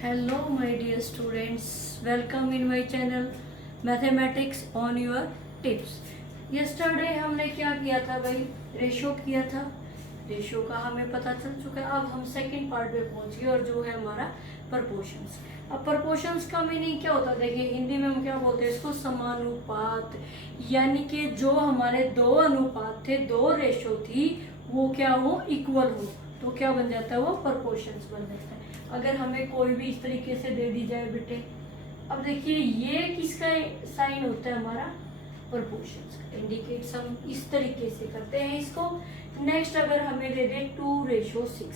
Hello, my dear students. Welcome in my channel Mathematics on your tips. Yesterday हमने क्या किया था भाई? रेशो किया था. रेशो का हमें पता चल चुका है. अब हम सेकंड पार्ट पे पहुंच गए और जो है हमारा प्रपोर्शंस. अब प्रपोर्शंस का मीनिंग क्या होता है? देखिए हिंदी में हम क्या बोलते हैं इसको? समानुपात. यानी कि जो हमारे दो अनुपात थे, दो रेशो थी, वो क्या हो? इक्वल हो, तो क्या बन जाता है? वो प्रपोर्शंस बन जाता है. अगर हमें कोई भी इस तरीके से दे दी जाए बेटे, अब देखिए ये किसका साइन होता है? हमारा प्रपोर्शंस का. इंडिकेट्स हम इस तरीके से करते हैं इसको. नेक्स्ट अगर हमें दे दे 2:6,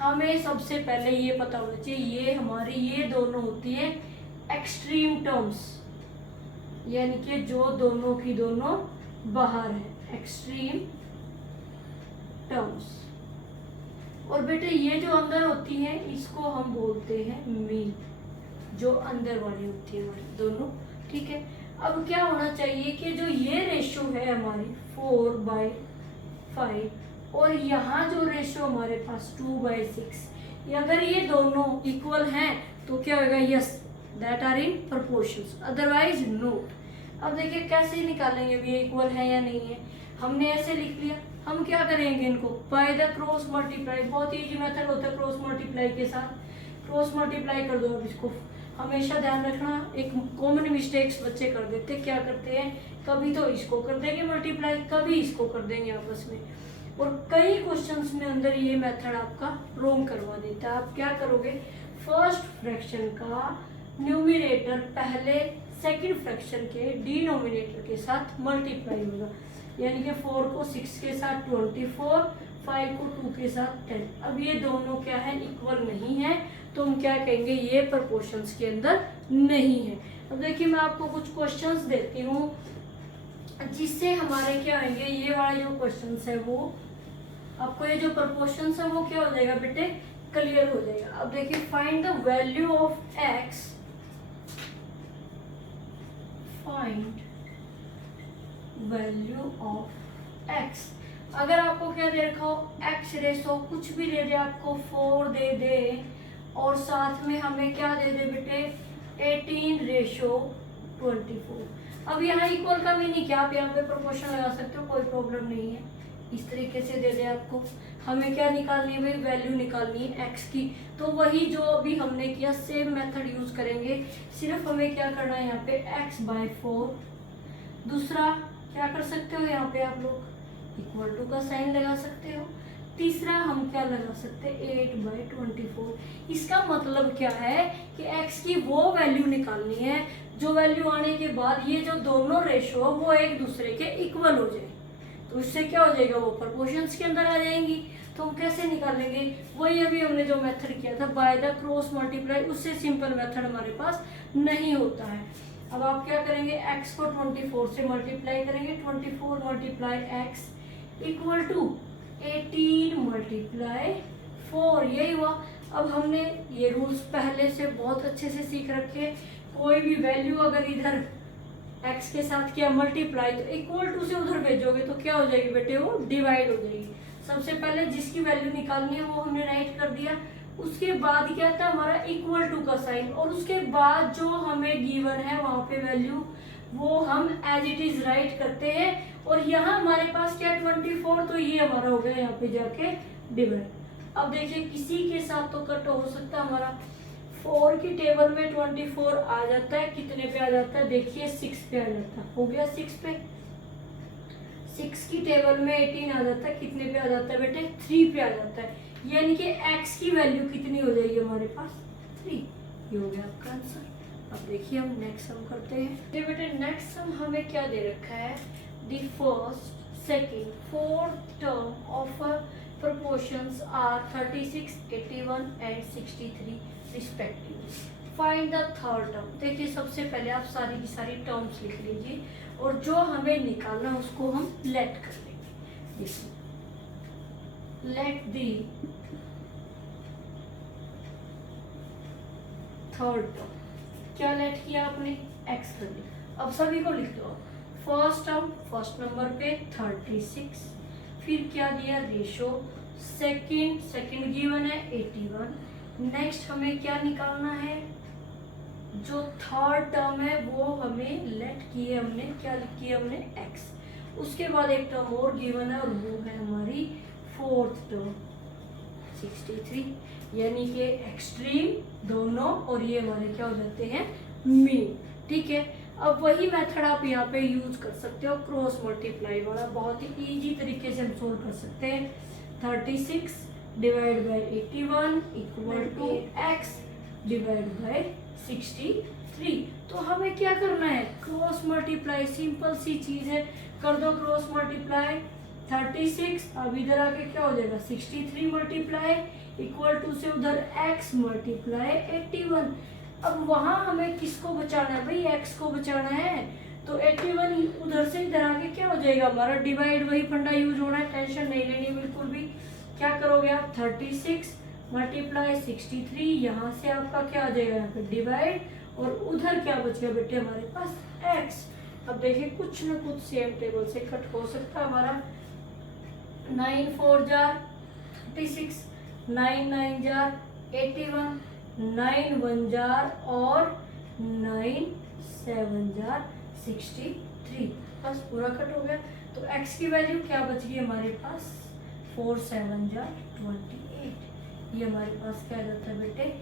हमें सबसे पहले ये पता होना चाहिए ये हमारी ये दोनों होती है एक्सट्रीम टर्म्स, यानी कि जो दोनों की दोनों बाहर है, एक्सट्रीम टर्म्स. और बेटे ये जो अंदर होती है इसको हम बोलते हैं मीन, जो अंदर वाली होती है हमारी दोनों. ठीक है. अब क्या होना चाहिए कि जो ये रेशो है हमारी 4/5 और यहाँ जो रेशो हमारे पास 2/6, अगर ये दोनों इक्वल हैं तो क्या होगा? Yes, that are in proportions, otherwise not. अब देखिए कैसे निकालेंगे ये इक्वल है या नहीं है. हमने ऐसे लिख लिया. हम क्या करेंगे इनको? Bye the cross multiply. बहुत इजी मेथड होता है क्रॉस मल्टीप्लाई के साथ. क्रॉस मल्टीप्लाई कर दो. अब इसको हमेशा ध्यान रखना, एक कॉमन मिस्टेक्स बच्चे कर देते, क्या करते हैं? कभी तो इसको कर देंगे मल्टीप्लाई, कभी इसको कर देंगे आपस में, और कई क्वेश्चंस में अंदर ये मेथड आपका रोंग करवा देता है. आप क्या करोगे? फर्स्ट फ्रैक्शन का न्यूमरेटर पहले सेकंड फ्रैक्शन के डिनोमिनेटर के साथ मल्टीप्लाई होगा, यानी कि 4 को 6 के साथ 24, 5 को 2 के साथ 10. अब ये दोनों क्या है? इक्वल नहीं है, तो हम क्या कहेंगे? ये प्रपोर्शंस के अंदर नहीं है. अब देखिए मैं आपको कुछ क्वेश्चंस देती हूँ जिससे हमारे क्या आएंगे, ये वाला जो क्वेश्चंस है वो आपको ये जो प्रपोर्शंस है वो क्या हो जाएगा बेटे? क्लियर हो जाएगा. अब देखिए find the value of x, find value of x. अगर आपको क्या दे रखा हो? एक्स रेशो कुछ भी दे दे, आपको 4 दे दे और साथ में हमें क्या दे दे बेटे? 18:24. अब यहाँ इक्वल का मीनिंग क्या? आप यहाँ पे प्रोपोर्शन लगा सकते हो, कोई प्रॉब्लम नहीं है. इस तरीके से दे दे आपको. हमें क्या निकालनी है भाई? वैल्यू निकालनी है एक्स की. तो वही जो अभी हमने किया सेम मेथड यूज करेंगे. सिर्फ हमें क्या करना है यहाँ पे? x/4. दूसरा क्या कर सकते हो यहाँ पे आप लोग? इक्वल टू का साइन लगा सकते हो. तीसरा हम क्या लगा सकते हैं? 8/24. इसका मतलब क्या है कि x की वो वैल्यू निकालनी है जो वैल्यू आने के बाद ये जो दोनों रेशो वो एक दूसरे के इक्वल हो जाए. तो इससे क्या हो जाएगा? वो प्रपोर्शंस के अंदर आ जाएंगी. तो हम कैसे निकालेंगे? वही अभी हमने जो मेथड किया था बाय द क्रॉस मल्टीप्लाई, उससे सिंपल मेथड हमारे पास नहीं होता है. अब आप क्या करेंगे? x को 24 से मल्टीप्लाई करेंगे. 24 मल्टीप्लाई x इक्वल टू 18/4. यही हुआ. अब हमने ये रूल्स पहले से बहुत अच्छे से सीख रखे. कोई भी वैल्यू अगर इधर x के साथ किया मल्टीप्लाई तो इक्वल टू से उधर भेजोगे तो क्या हो जाएगी बेटे? वो डिवाइड हो जाएगी. सबसे पहले जिसकी वैल्यू निकालनी है वो हमने राइट कर दिया. उसके बाद क्या था? हमारा इक्वल टू का साइन, और उसके बाद जो हमें गिवन है वहां पे वैल्यू वो हम एज इट इज राइट करते हैं. और यहाँ हमारे पास क्या? 24. तो ये हमारा हो गया यहाँ पे जाके डिवाइड. अब देखिए किसी के साथ तो कट हो सकता है हमारा. 4 की टेबल में 24 आ जाता है. कितने पे आ जाता है? देखिए 6 पे आ जाता है. हो गया 6 पे. 6 की टेबल में 18 आ जाता है. कितने पे आ जाता है बेटे? 3 पे आ जाता है. यानी कि x की वैल्यू कितनी हो जाएगी हमारे पास? 3. ये हो गया आपका आंसर. अब देखिए हम नेक्स्ट सम करते हैं. ये बेटे नेक्स्ट सम हमें क्या दे रखा है? The first, second, fourth term of proportions are 36, 81 and 63 respectively. Find the third term. देखिए सबसे पहले आप सारी की सारी टर्म्स लिख लीजिए और जो हमें निकालना है उसको हम लेट कर लेंगे. देखिए लेट दी थर्ड टर्म. क्या लेट किया आपने? एक्स कर लिया. अब सभी को लिख दो. फर्स्ट टर्म फर्स्ट नंबर पे 36, फिर क्या दिया? रेशो. सेकंड गिवन है 81, नेक्स्ट हमें क्या निकालना है, जो थर्ड टर्म है वो हमें लेट किए हमने, क्या किया हमने x, उसके बाद एक टर्म और गिवन है और वो है हमारी फोर्थ टर्म 63, यानी कि एक्सट्रीम दोनों और ये हमारे क्या हो जाते हैं मीन। ठीक है, अब वही मेथड आप यहाँ पे यूज कर सकते हो, क्रॉस मल्टीप्लाई वाला, बहुत ही इजी तरीके से हम सोल्व कर सकते हैं। 36 divide by 81 equal to x divide by 63। तो हमें क्या करना है, क्रॉस मल्टीप्लाई, सिंपल सी चीज है, कर दो क्रॉस मल्टीप्लाई। 36 अब इधर आके क्या हो जाएगा 63 मल्टीप्लाई इक्वल टू से उधर x मल्टीप्लाई 81। अब वहां हमें किसको बचाना है भाई, x को बचाना है, तो 81 उधर से इधर आके क्या हो जाएगा हमारा डिवाइड, वही फंडा यूज होना है, टेंशन नहीं लेनी बिल्कुल भी। क्या करोगे आप 36 मल्टीप्लाई 63, यहाँ से आपका क्या आ जाएगा यहाँ पे डिवाइड, और उधर क्या बच गया बेटे हमारे पास x। अब देखिए कुछ ना कुछ सेम टेबल से कट हो सकता है हमारा, 9 4 जार 36, 9 9 जार 81, 9 1 जार और 9 7 जार 63, बस पूरा कट हो गया। तो x की वैल्यू क्या बच गई हमारे पास 4 7 जार 28, ये हमारे पास क्या जाता है बेटे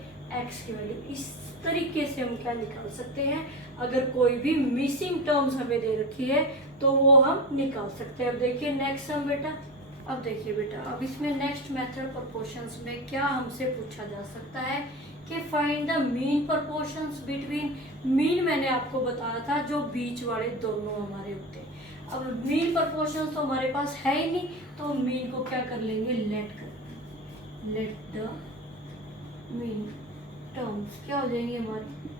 x की वैल्यू। इस तरीके से हम क्या निकाल सकते हैं, अगर कोई भी मिसिंग टर्म्स हमें दे रखी है तो वो हम निकाल सकते हैं। अब देखिए नेक्स्ट हम बेटा, अब देखिए बेटा, अब इसमें नेक्स्ट मेथड प्रोपोर्शंस में क्या हमसे पूछा जा सकता है कि find the mean proportions between, mean मैंने आपको बताया था जो बीच वाले दोनों हमारे होते हैं। अब मीन प्रोपोर्शंस तो हमारे पास है ही नहीं, तो मीन को क्या कर लेंगे लेट द मीन टर्म्स क्या हो जाएंगे हमारी,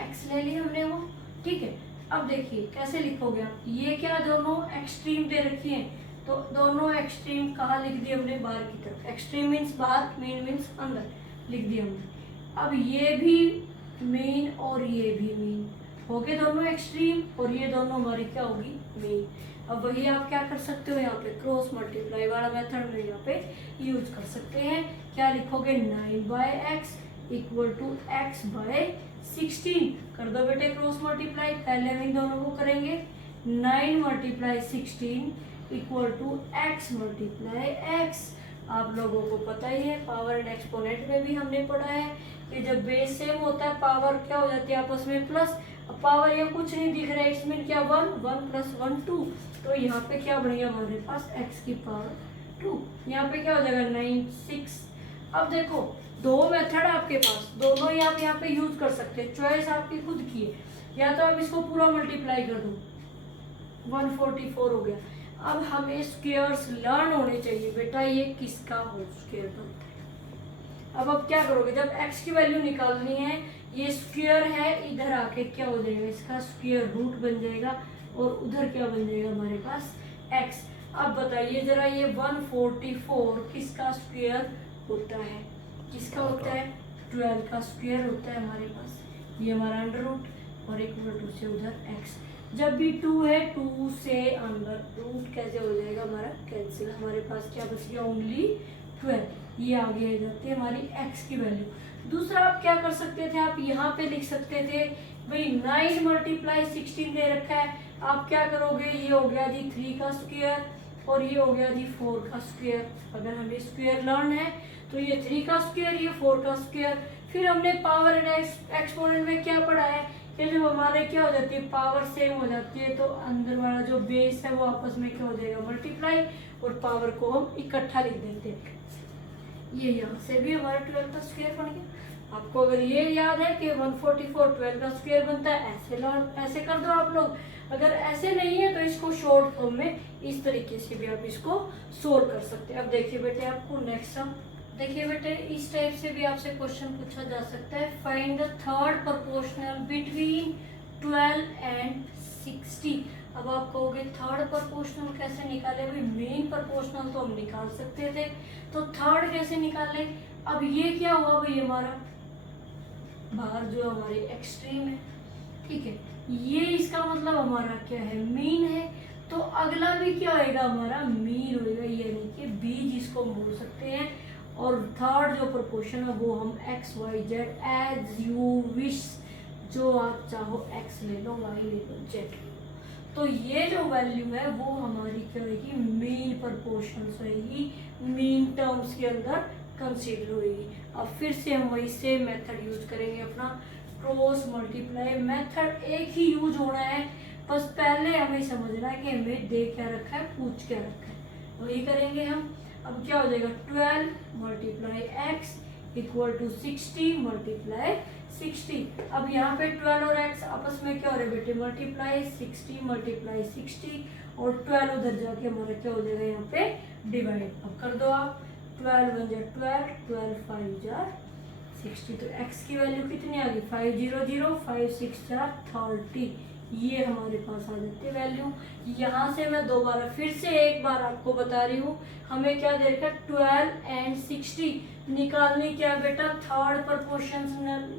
x ले ली हमने वो। ठीक है, अब देखिए कैसे लिखोगे आप, ये क्या दोनों एक्सट्रीम दे रखी हैं, तो दोनों एक्सट्रीम कहाँ लिख दिए हमने, बाहर की तरफ, एक्सट्रीम मीन्स बाहर, मीन मीन्स अंदर लिख दिया हमने। अब ये भी मीन और ये भी मीन हो गए दोनों एक्सट्रीम, और ये दोनों हमारी क्या होगी मीन। अब वही आप क्या कर सकते हो, यहाँ पे क्रॉस मल्टीप्लाई वाला मेथड में यहाँ पे यूज कर सकते हैं। क्या लिखोगे 9 by X equal to X by 16, कर दो बेटे क्रॉस मल्टीप्लाई, पहले हम इन दोनों को करेंगे, 9 multiply 16 equal to X multiply X. आप लोगों को पता ही है, पावर एंड एक्सपोनेंट में भी हमने पढ़ा है कि जब बेस सेम होता है पावर क्या हो जाती है आपस में प्लस। अब पावर यहाँ कुछ नहीं दिख रहा है, इसमें क्या 1 1 प्लस 1 2, तो यहाँ पे क्या बनेगा हमारे पास x की पावर 2, यहाँ पे क्या हो जाएगा 9 6। अब देखो दो मेथड आपके पास, दोनों ही आप यहाँ पे यूज कर सकते हैं, चॉइस आपकी खुद की है। या तो आप इसको पूरा मल्टीप्लाई कर दो, 144 हो गया। अब हमें स्क्वायर्स लर्न होने चाहिए बेटा, ये किसका होल स्क्वायर बनता है। अब आप क्या करोगे, जब x की वैल्यू निकालनी है, ये स्क्वायर है, इधर आके क्या हो जाएगा इसका स्क्वायर रूट बन जाएगा, और उधर क्या बन जाएगा हमारे पास x। अब बताइए जरा ये 144 किसका स्क्वायर होता है, किसका होता है 12 का स्क्वायर होता है हमारे पास, ये हमारा अंडर रूट और इक्वल टू से उधर x। जब भी 2 है 2 से अंडर रूट कैसे हो जाएगा हमारा कैंसिल, हमारे पास क्या बच गया ओनली 12, ये आगे आ जाती है हमारी x की वैल्यू। दूसरा आप क्या कर सकते थे, आप यहाँ पे लिख सकते थे भाई 9 मल्टीप्लाई 16 दे रखा है, आप क्या करोगे, ये हो गया जी 3 का स्क्वायर और ये हो गया जी 4 का स्क्वायर। अगर हमें स्क्वायर लर्न है तो ये 3 का स्क्वायर, ये 4 का स्क्वायर। फिर हमने पावर एंड एक्सपोनेंट में क्या पढ़ा है कि जब हमारे क्या हो जाती है पावर सेम हो जाती है, तो अंदर वाला जो बेस है वो आपस में क्या हो जाएगा मल्टीप्लाई, और पावर को हम इकट्ठा लिख देते हैं। ये यहाँ से भी हमारा 12 का स्क्वायर बन गया। आपको अगर ये याद है कि 144 12 का स्क्वायर बनता है, ऐसे कर दो आप लोग। अगर ऐसे नहीं है तो इसको शॉर्ट फॉर्म में इस तरीके से भी आप इसको सोल्व कर सकते हैं। अब देखिए बेटे आपको नेक्स्ट सम, देखिए बेटे इस टाइप से भी आपसे क्वेश्चन पूछा जा सकता है, find the third proportional between 12 and 60। अब आप कहोगे थर्ड प्रोपोर्शनल कैसे निकाले, भाई मेन प्रोपोर्शनल तो हम निकाल सकते थे, तो थर्ड कैसे निकाले। अब ये क्या हुआ भाई हमारा बाहर जो हमारी एक्सट्रीम है, ठीक है, ये इसका मतलब हमारा क्या है मीन है, तो अगला भी क्या होएगा हमारा मीन होएगा, यानी कि बी जिसको हम बोल सकते हैं। और थर्ड जो प्रोपोर्शन है वो हम X Y Z as you wish, जो आप चाहो एक्स ले लो, वाई ले लो, जेड ले लो। तो ये जो वैल्यू है वो हमारी क्या होगी, मीन प्रोपोर्शंस होगी, मीन टर्म्स के अंदर कंसीडर होगी। अब फिर से हम वही सेम मेथड यूज करेंगे, अपना क्रॉस मल्टीप्लाई मेथड एक ही यूज होना है, बस पहले हमें समझना है कि हमें दे क्या रखा है, पूछ क्या रखा है, वही करेंगे हम। अब क्या हो जाएगा, 12 multiply X equal to 60 multiply 60। अब यहाँ पे 12 और x आपस में क्या हो रहा है बेटे, मल्टीप्लाई 60 मल्टीप्लाई 60, और 12 उधर जाके हमारा क्या हो जाएगा यहाँ पे डिवाइड। अब कर दो आप, 12 1 जा 12, 12 5 जा 60, तो x की वैल्यू कितनी आ गई, 500, 5 6 जा 30, ये हमारे पास आ जाती है वैल्यू। यहाँ से मैं दोबारा फिर से एक बार आपको बता रही हूँ, हमें क्या दे रखा है, 12 एंड 60 निकालने क्या बेटा, थर्ड प्रोपोर्शन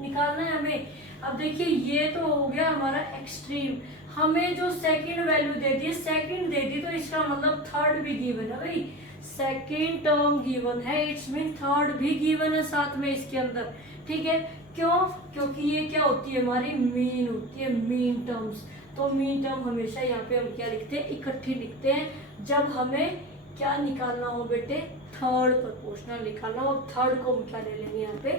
निकालना है हमें। अब देखिए ये तो हो गया हमारा एक्सट्रीम, हमें जो सेकंड वैल्यू दे दी, सेकंड दे दी, तो इसका मतलब थर्ड भी गिवन है भाई, सेकंड टर्म गिवन है, इट्स मीन थर्ड भी गिवन है साथ में इसके अंदर, ठीक है। क्यों, क्योंकि ये क्या होती है, हमारी मीन होती है, मीन टर्म्स। तो मीन टर्म हमेशा यहाँ पे हम क्या लिखते हैं, इकट्ठी लिखते हैं जब हमें क्या निकालना हो बेटे, थर्ड प्रोपोर्शनल निकालना हो। थर्ड को हम क्या ले लेंगे यहाँ पे,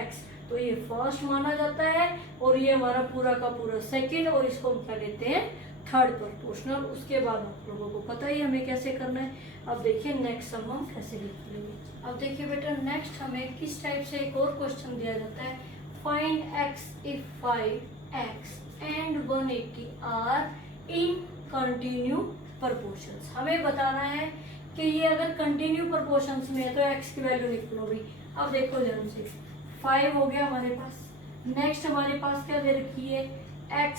एक्स, तो ये फर्स्ट माना जाता है, और ये हमारा पूरा का पूरा सेकंड, और इसको हम क्या लेते हैं, थर्ड प्रोपोर्शनल। उसके बाद आप लोगों को पता ही हमें कैसे करना है। अब देखिए नेक्स्ट सम हम कैसे लिख लेंगे। अब देखिए बेटा नेक्स्ट हमें किस टाइप से एक और क्वेश्चन दिया जाता है, find X if 5x and 180 are in continue proportions. हमें बताना है कि ये अगर कंटिन्यू प्रोपोर्शंस में है तो x की वैल्यू लिख लो भाई। अब देखो ध्यान से, 5 हो गया हमारे पास, नेक्स्ट हमारे पास क्या दे रखी है, x,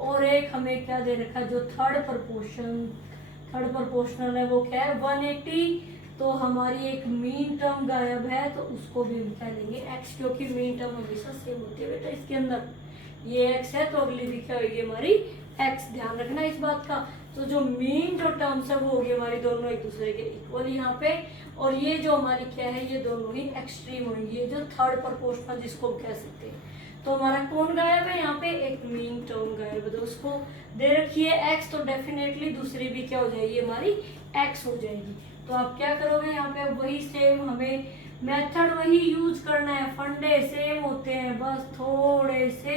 और एक हमें क्या दे रखा है, जो थर्ड प्रोपोर्शनल है वो क्या है, 180। तो हमारी एक मीन टर्म गायब है, तो उसको भी हम क्या लेंगे, x, क्योंकि मीन टर्म हमेशा सेम होती है बेटा इसके अंदर। ये x है तो अगली भी क्या होगी हमारी x, ध्यान रखना इस बात का। तो जो मीन जो टर्म्स है वो होगी हमारी दोनों एक दूसरे के इक्वल यहाँ पे, और ये जो हमारी क्या है, ये दोनों ही एक्सट्रीम होंगी, ये जो थर्ड प्रोपोर्शनल जिसको हम कह सकते हैं। तो हमारा कौन गायब है यहाँ पे, एक मीन टर्म गायब है, तो उसको दे रखी है x, तो डेफिनेटली दूसरी भी क्या हो जाएगी हमारी x हो जाएगी। तो आप क्या करोगे यहाँ पे, वही सेम हमें मेथड वही यूज करना है, फंडे सेम होते हैं, बस थोड़े से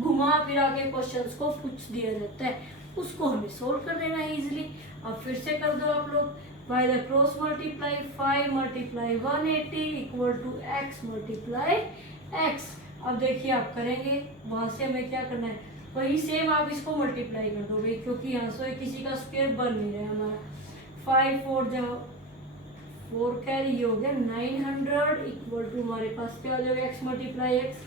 घुमा फिरा के क्वेश्चंस को पूछ दिया जाता है, उसको हमें सोल्व कर देना है इजीली। अब फिर से कर दो आप लोग, by the cross multiply 5 multiply 180 equal to x multiply x। अब देखिए आप करेंगे, वहां से हमें क्या करना है, वही सेम आप इसको मल्टीप्लाई कर दो भाई, क्योंकि यहाँ से किसी का स्क्वायर बन नहीं रहा है हमारा। 5 4 जाओ 4 कैरी हो गया 900 इक्वल टू हमारे पास क्या हो जाएगा, x मल्टीप्लाई x,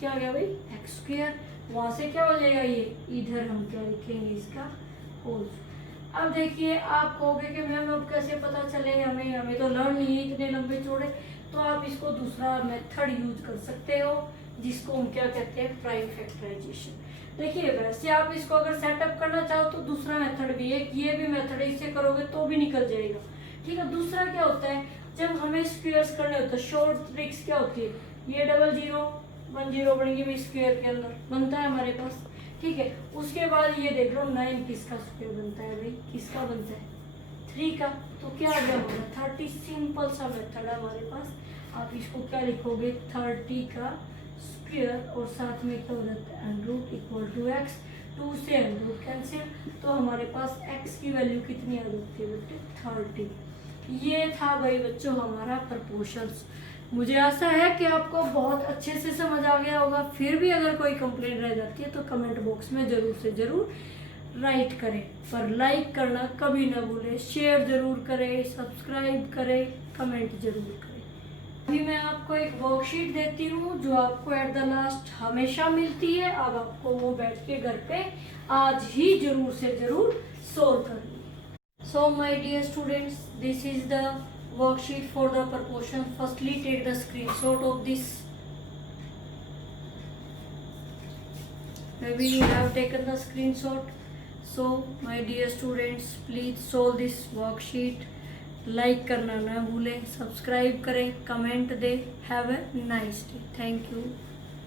क्या हो गया भाई एक्स स्क्वायर। वहां से क्या हो जाएगा, ये इधर हम क्या लिखेंगे, इसका होल। अब देखिए आप कहोगे कि मैम अब कैसे पता चले, हमें तो लर्न नहीं है इतने लंबे चौड़े, तो आप इसको दूसरा मेथड यूज कर सकते हो, जिसको हम क्या कहते हैं, प्राइम फैक्टराइजेशन। देखिए वैसे आप इसको अगर सेटअप करना चाहो तो दूसरा मेथड भी है, ये भी मेथड है, इससे करोगे तो भी निकल जाएगा, ठीक है। दूसरा क्या होता है, जब हमें स्क्वायर्स करने होते हैं, शॉर्ट ट्रिक्स क्या होती है, ये 00 10 बनेगी भी स्क्वायर के अंदर बनता है हमारे पास, ठीक है। उसके बाद ये देख लो 9 किसका स्क्वायर बनता है भाई, किसका बनता है, 3 का, तो क्या आ गया हमारा 30। सिंपल सा मेथड है हमारे पास। आप इसको क्या लिखोगे, 30 का स्क्वायर, और साथ में क्या हो जाता है √ इक्वल टू एक्स, 2 से √ कैंसिल, तो हमारे पास x की वैल्यू कितनी आ जाती है बेटे, 30। ये था भाई बच्चों हमारा प्रोपोर्शंस। मुझे आशा है कि आपको बहुत अच्छे से समझ आ गया होगा। फिर भी अगर कोई कंप्लेंट रह जाती है तो कमेंट बॉक्स में ज़रूर से ज़रूर राइट करें, पर लाइक करना कभी ना भूलें, शेयर ज़रूर करें, सब्सक्राइब करें, कमेंट ज़रूर करें। अभी मैं आपको एक वर्कशीट देती हूँ जो आपको एट द लास्ट हमेशा मिलती है। अब आपको वो बैठ के घर पे आज ही ज़रूर से ज़रूर सोल्व करनी है। So my dear students, this is the worksheet for the proportion. Firstly take the screenshot of this, maybe you have taken the screenshot. So my dear students, please solve this worksheet like करना ना भूलें, subscribe करें, comment दें। Have a nice day. Thank you.